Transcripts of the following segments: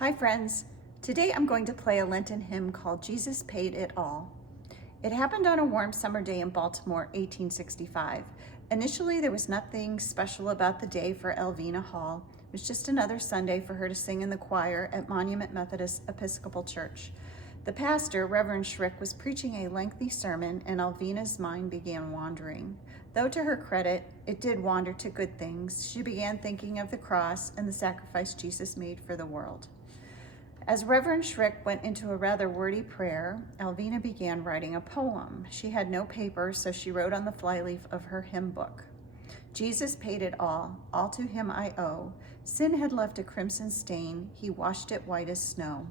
Hi friends, today I'm going to play a Lenten hymn called Jesus Paid It All. It happened on a warm summer day in Baltimore, 1865. Initially, there was nothing special about the day for Elvina Hall. It was just another Sunday for her to sing in the choir at Monument Methodist Episcopal Church. The pastor, Reverend Schrick, was preaching a lengthy sermon and Elvina's mind began wandering. Though to her credit, it did wander to good things. She began thinking of the cross and the sacrifice Jesus made for the world. As Reverend Schrick went into a rather wordy prayer, Elvina began writing a poem. She had no paper, so she wrote on the flyleaf of her hymn book. Jesus paid it all to him I owe. Sin had left a crimson stain, he washed it white as snow.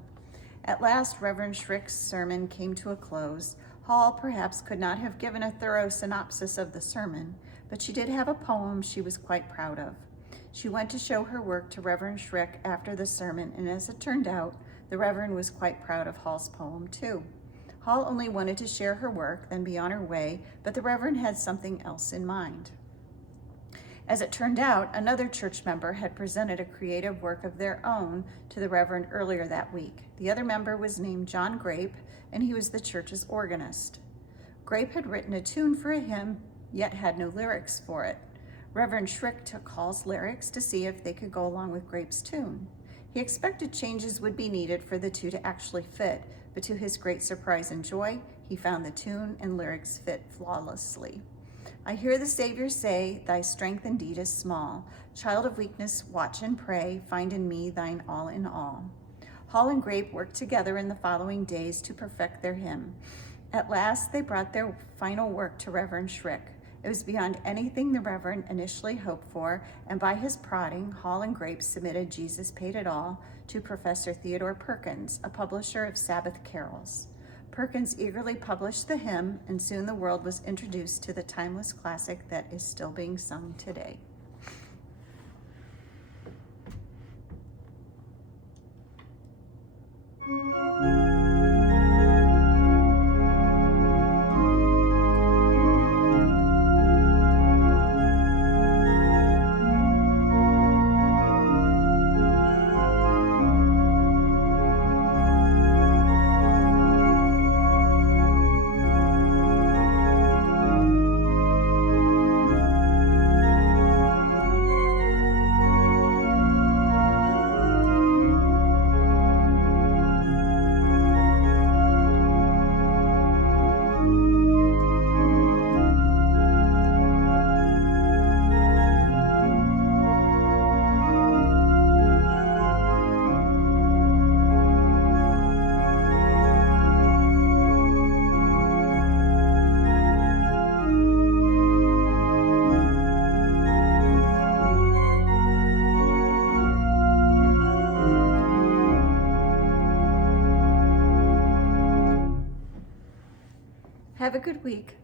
At last, Reverend Schrick's sermon came to a close. Hall perhaps could not have given a thorough synopsis of the sermon, but she did have a poem she was quite proud of. She went to show her work to Reverend Schrick after the sermon, and as it turned out, the Reverend was quite proud of Hall's poem too. Hall only wanted to share her work, then be on her way, but the Reverend had something else in mind. As it turned out, another church member had presented a creative work of their own to the Reverend earlier that week. The other member was named John Grape, and he was the church's organist. Grape had written a tune for a hymn, yet had no lyrics for it. Reverend Schrick took Hall's lyrics to see if they could go along with Grape's tune. He expected changes would be needed for the two to actually fit, but to his great surprise and joy, he found the tune and lyrics fit flawlessly. I hear the Savior say, thy strength indeed is small. Child of weakness, watch and pray, find in me thine all in all. Hall and Grape worked together in the following days to perfect their hymn. At last, they brought their final work to Reverend Schrick. It was beyond anything the Reverend initially hoped for, and by his prodding, Hall and Grape submitted Jesus Paid It All to Professor Theodore Perkins, a publisher of Sabbath carols. Perkins eagerly published the hymn, and soon the world was introduced to the timeless classic that is still being sung today. Have a good week.